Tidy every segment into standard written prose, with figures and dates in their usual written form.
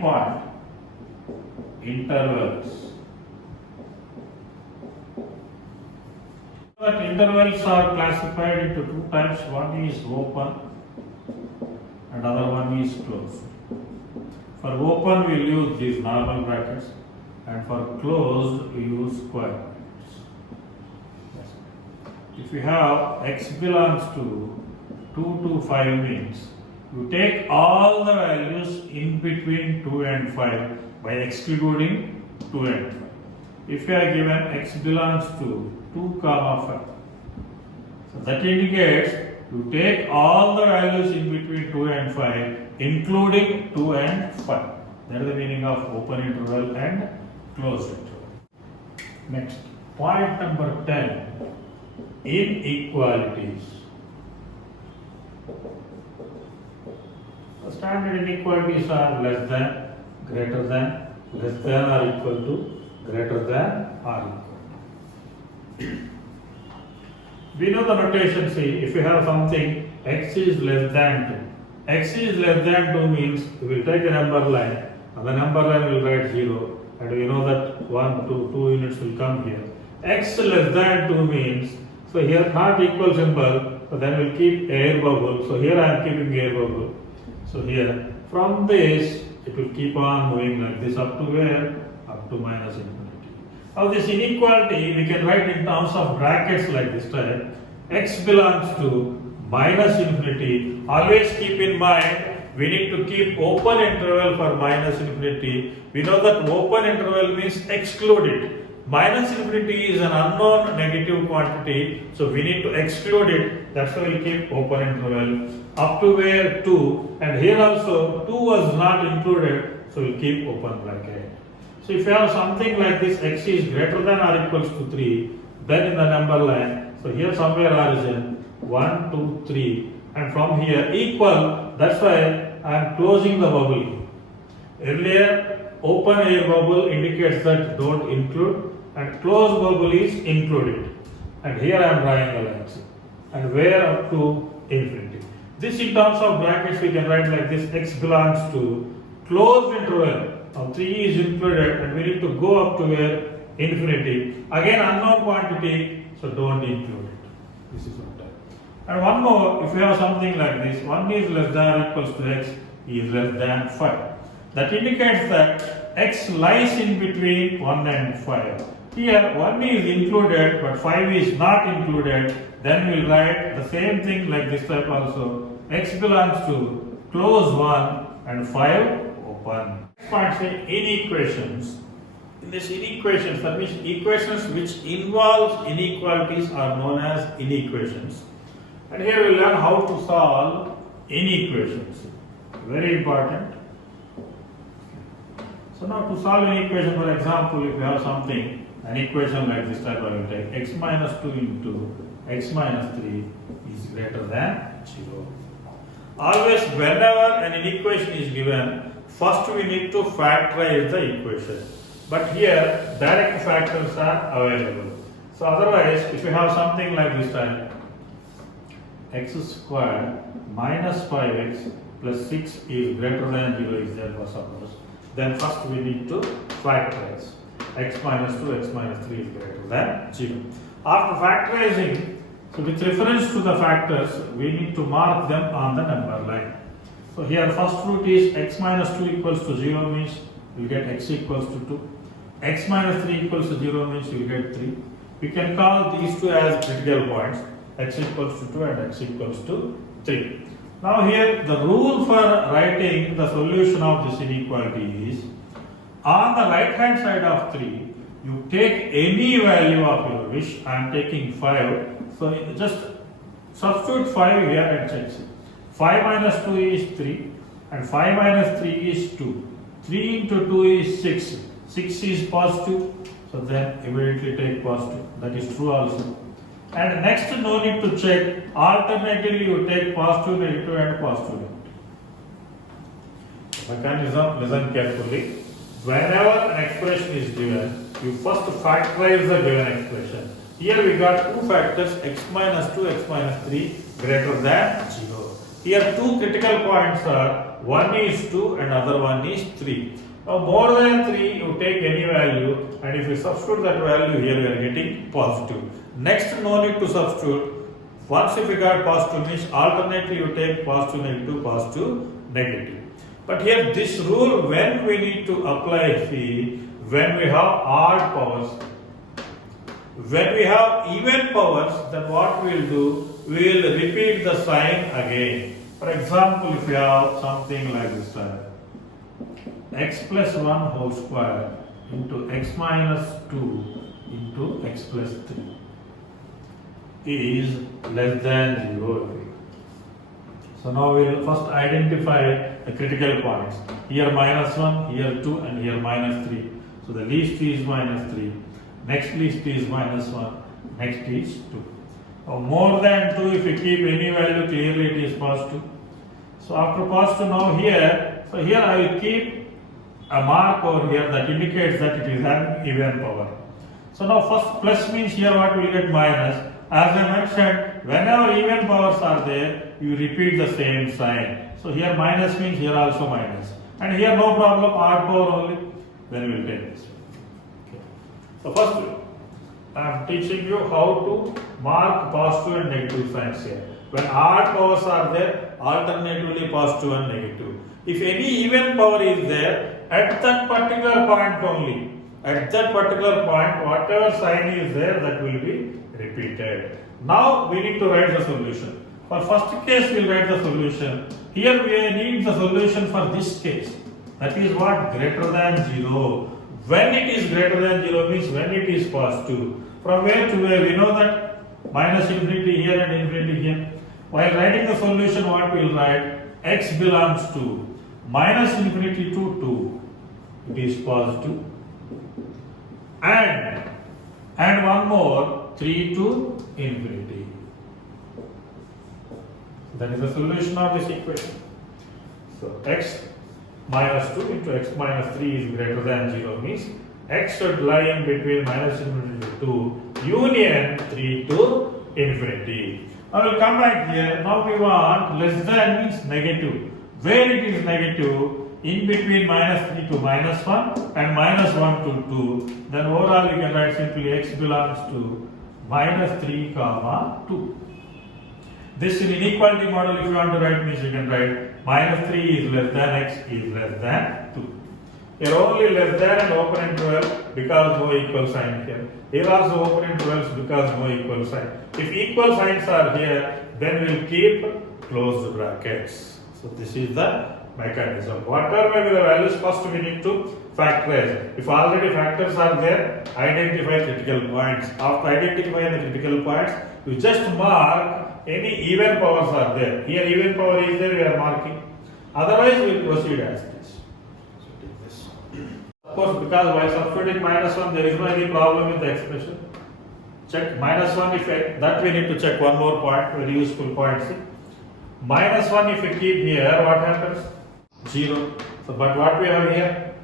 point, intervals. But intervals are classified into two types. One is open and other one is closed. For open we will use these normal brackets, and for closed we use square brackets. If you have x belongs to 2 to 5 means you take all the values in between 2 and 5 by excluding 2 and 5. If you are given x belongs to 2 comma 5, so that indicates you take all the values in between 2 and 5 including 2 and 5. That is the meaning of open interval and closed interval. Next, point number 10, inequalities. The standard inequalities are less than, greater than, less than or equal to, greater than or equal to. We know the notation. See, if you have something x is less than 2, x is less than 2 means we will take a number line, and the number line will write 0, and we know that 1, 2 units will come here. X less than 2 means, so here not equal symbol, so then we'll keep air bubble. So here I am keeping air bubble. So here, from this, it will keep on moving like this up to where? Up to minus infinity. Now this inequality we can write in terms of brackets like this type. X belongs to minus infinity. Always keep in mind, we need to keep open interval for minus infinity. We know that open interval means excluded. Minus infinity is an unknown negative quantity, so we need to exclude it. That's why we keep open interval up to where 2, and here also 2 was not included, so we'll keep open bracket. So if you have something like this, x is greater than or equals to 3, then in the number line, so here somewhere origin 1, 2, 3, and from here equal, that's why I am closing the bubble. Earlier open air bubble indicates that don't include, and closed bubble is included, and here I am drawing the lines, and where up to infinity. This in terms of brackets we can write like this: x belongs to closed interval. Now 3 is included, and we need to go up to where? Infinity. Again unknown quantity, so don't include it. This is one type. And one more, if you have something like this, 1 is less than or equals to x is less than 5. That indicates that x lies in between 1 and 5. Here 1 is included but 5 is not included. Then we will write the same thing like this type also. X belongs to close 1 and 5 open. Next point, say inequations. In this inequations, that means equations which involve inequalities are known as inequations. And here we learn how to solve inequations. Very important. So now to solve an equation, for example, if you have something, an equation like this type, I will take x minus 2 into x minus 3 is greater than 0. Always whenever an inequation is given, first we need to factorize the equation. But here direct factors are available. So otherwise, if you have something like this type, x squared minus 5x plus 6 is greater than 0 is there for suppose. Then first we need to factorize. X minus 2, x minus 3 is greater than 0. After factorizing, so with reference to the factors, we need to mark them on the number line. So here first root is x minus 2 equals to 0 means we will get x equals to 2. X minus 3 equals to 0 means we will get 3. We can call these two as critical points, x equals to 2 and x equals to 3. Now here the rule for writing the solution of this inequality is, on the right hand side of 3, you take any value of your wish. I am taking 5. So just substitute 5 here and check. 5 minus 2 is 3 and 5 minus 3 is 2. 3 into 2 is 6. 6 is positive. So then immediately take positive. That is true also. And next, no need to check. Alternatively, you take positive, negative, and positive. Mechanism, listen carefully. Whenever an expression is given, you first factorize the given expression. Here we got two factors, x minus 2, x minus 3 greater than 0. Here two critical points are, one is 2 and other one is 3. Now more than 3 you take any value, and if you substitute that value here, you are getting positive. Next, no need to substitute. Once if you got positive means alternately you take positive, negative. But here this rule, when we need to apply when we have odd powers. When we have even powers, then what we will do, we will repeat the sign again. For example, if you have something like this, x plus 1 whole square into x minus 2 into x plus 3 is less than 0. So now we will first identify the critical points. Here minus 1, here 2 and here minus 3. So the least is minus 3. Next least is minus 1. Next is 2. More than 2, if you keep any value, clearly it is positive. So after positive, now here, so here I will keep a mark over here that indicates that it is an even power. So now first plus means here what we will get minus. As I mentioned, whenever even powers are there, you repeat the same sign. So here minus means here also minus. And here no problem, odd power only. Then we will take this. Okay. So first, I am teaching you how to mark positive and negative signs here. When odd powers are there, alternatively positive and negative. If any even power is there, at that particular point only, at that particular point, whatever sign is there, that will be repeated. Now we need to write the solution. For first case, we will write the solution. Here we need the solution for this case. That is what? Greater than 0. When it is greater than 0 means when it is positive. From where to where? We know that minus infinity here and infinity here. While writing the solution, what we will write? X belongs to minus infinity to 2. It is positive. And one more, 3 to infinity. That is the solution of this equation. So x minus 2 into x minus 3 is greater than 0 means x should lie in between minus infinity to 2 union 3 to infinity. Now we'll come back here. Now we want less than means negative. Where it is negative, in between minus 3 to minus 1 and minus 1 to 2, then overall we can write simply x belongs to minus 3 comma 2. This in inequality model, if you want to write means you can write minus 3 is less than x is less than 2. Here only less than and open interval because no equal sign here. Here also open intervals because no equal sign. If equal signs are here, then we will keep closed brackets. So this is the mechanism. Whatever may be the values, first we need to factorize. If already factors are there, identify critical points. After identifying the critical points, you just mark any even powers are there. Here even power is there, we are marking. Otherwise, we will proceed as this. So take this. Of course, because while substituting minus 1, there is no any problem in the expression. Check minus 1 effect. That we need to check one more point, very useful point. See? Minus 1 if we keep here, what happens? 0. So, but what we have here?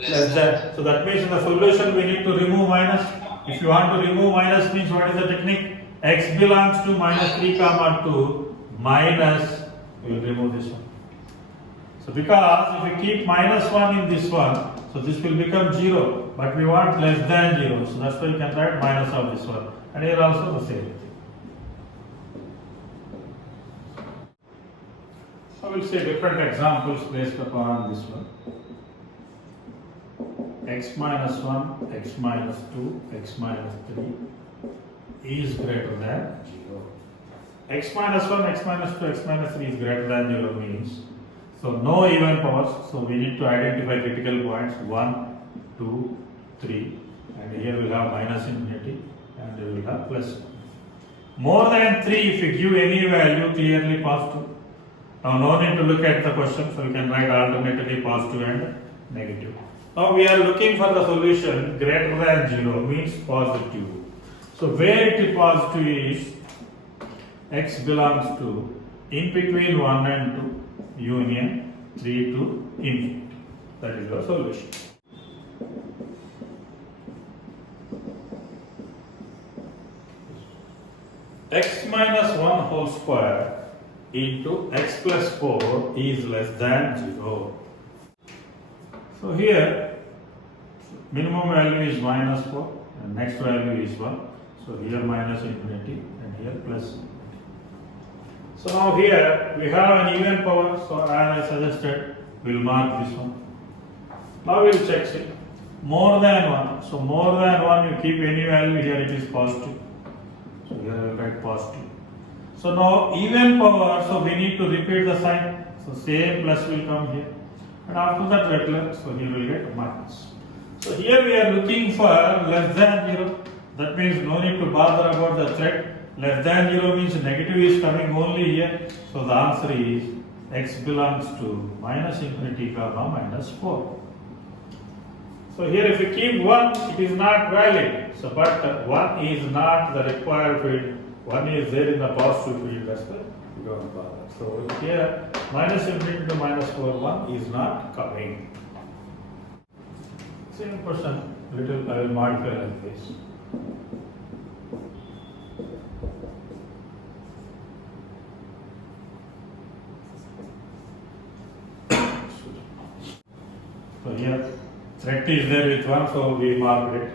Less than. So that means in the solution we need to remove minus. If you want to remove minus means what is the technique? X belongs to minus 3 comma 2 minus, we will remove this one. So because if we keep minus 1 in this one, so this will become 0, but we want less than 0. So that's why you can write minus of this one. And here also the same thing. I will say different examples based upon this one. X minus 1, x minus 2, x minus 3 is greater than 0. X minus 1, x minus 2, x minus 3 is greater than 0 means, so no even powers, so we need to identify critical points 1, 2, 3, and here we will have minus infinity and we will have plus 1. More than 3, if you give any value, clearly positive. Now no need to look at the question, so we can write alternatively positive and negative. Now we are looking for the solution greater than 0 means positive. So where it is positive is x belongs to in between 1 and 2 union 3 to infinity. That is your solution. X minus 1 whole square into x plus 4 is less than 0. So here minimum value is minus 4 and next value is 1. So here minus infinity and here plus infinity. So now here we have an even power, so as I suggested, we'll mark this one. Now we'll check it. More than 1. So more than 1 you keep any value, here it is positive. So here I will write positive. So now even power, so we need to repeat the sign. So same plus will come here. And after that regular, so here we will get minus. So here we are looking for less than 0. That means no need to bother about the thread. Less than 0 means negative is coming only here. So the answer is x belongs to minus infinity comma minus 4. So here if you keep 1, it is not valid. So but 1 is not the required field. 1 is there in the positive field, that's why we don't bother. So here minus infinity to minus 4, 1 is not coming. Same question, little I will modify like this. So here threat is there with 1, so we mark it.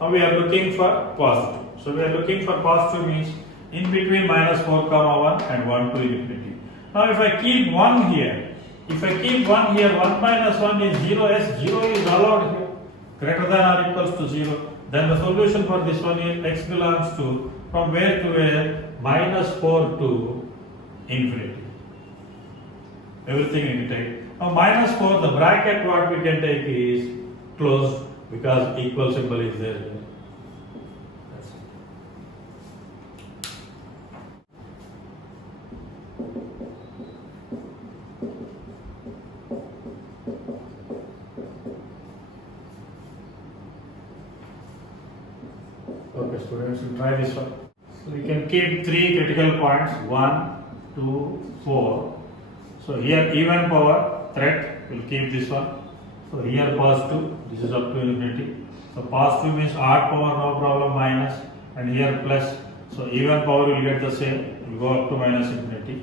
Now we are looking for positive. So we are looking for positive means in between minus 4 comma 1 and 1 to infinity. Now if I keep 1 here, 1 minus 1 is 0, yes, 0 is allowed here, greater than or equals to 0. Then the solution for this one is x belongs to, from where to where, minus 4 to infinity. Everything you take. Now minus 4, the bracket what we can take is closed because equal symbol is there. That's it. Okay, students, we'll try this one. So we can keep 3 critical points, 1, 2, 4. So here even power, threat, we'll keep this one. So here positive, this is up to infinity. So positive means odd power, no problem, minus, and here plus. So even power will get the same, will go up to minus infinity.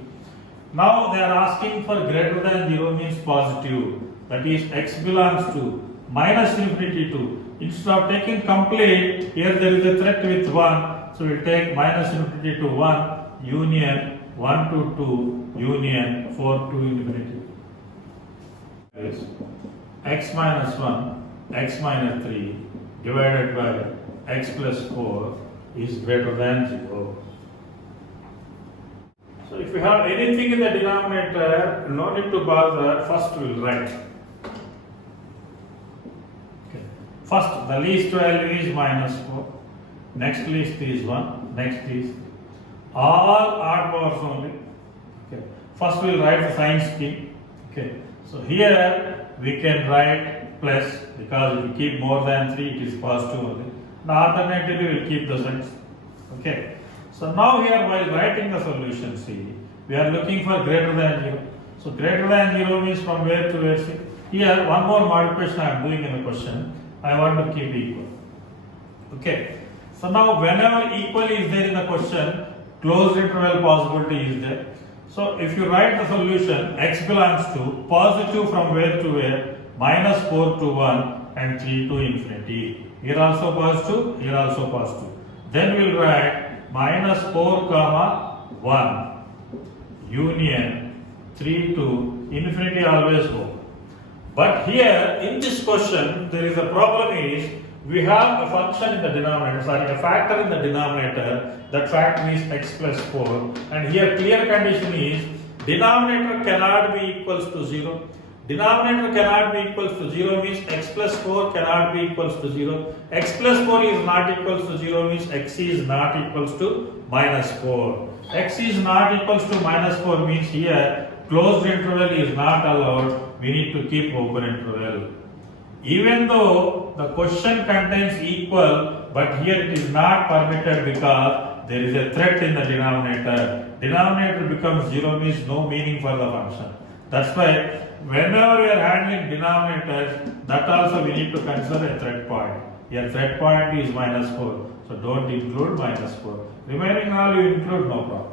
Now they are asking for greater than 0 means positive. That is x belongs to minus infinity to. Instead of taking complete, here there is a threat with 1. So we will take minus infinity to 1, union 1 to 2, union 4 to infinity. Is x minus 1, x minus 3 divided by x plus 4 is greater than 0. So if you have anything in the denominator, no need to bother, first we will write. Okay. First, the least value is minus 4, next least is 1, next is all odd powers only. Okay. First we will write the sign scheme. Okay. So here we can write plus because if we keep more than 3 it is positive only. Now alternatively we will keep the signs. Okay. So now here while writing the solution, see, we are looking for greater than 0. So greater than 0 means from where to where, see. Here one more modification I am doing in the question. I want to keep equal. Okay. So now whenever equal is there in the question, closed interval possibility is there. So if you write the solution, x belongs to positive from where to where, minus 4 to 1 and 3 to infinity. Here also positive, here also positive. Then we will write minus 4 comma 1, union 3 to infinity always go. But here in this question, there is a problem is, we have a function in the denominator, a factor in the denominator, that factor is x plus 4, and here clear condition is denominator cannot be equals to 0. Denominator cannot be equals to 0 means x plus 4 cannot be equals to 0. X plus 4 is not equals to 0 means x is not equals to minus 4. X is not equals to minus 4 means here closed interval is not allowed, we need to keep open interval. Even though the question contains equal, but here it is not permitted because there is a threat in the denominator. Denominator becomes 0 means no meaning for the function. That's why whenever we are handling denominators, that also we need to consider a threat point. Here threat point is minus 4, so don't include minus 4. Remaining all you include, no problem.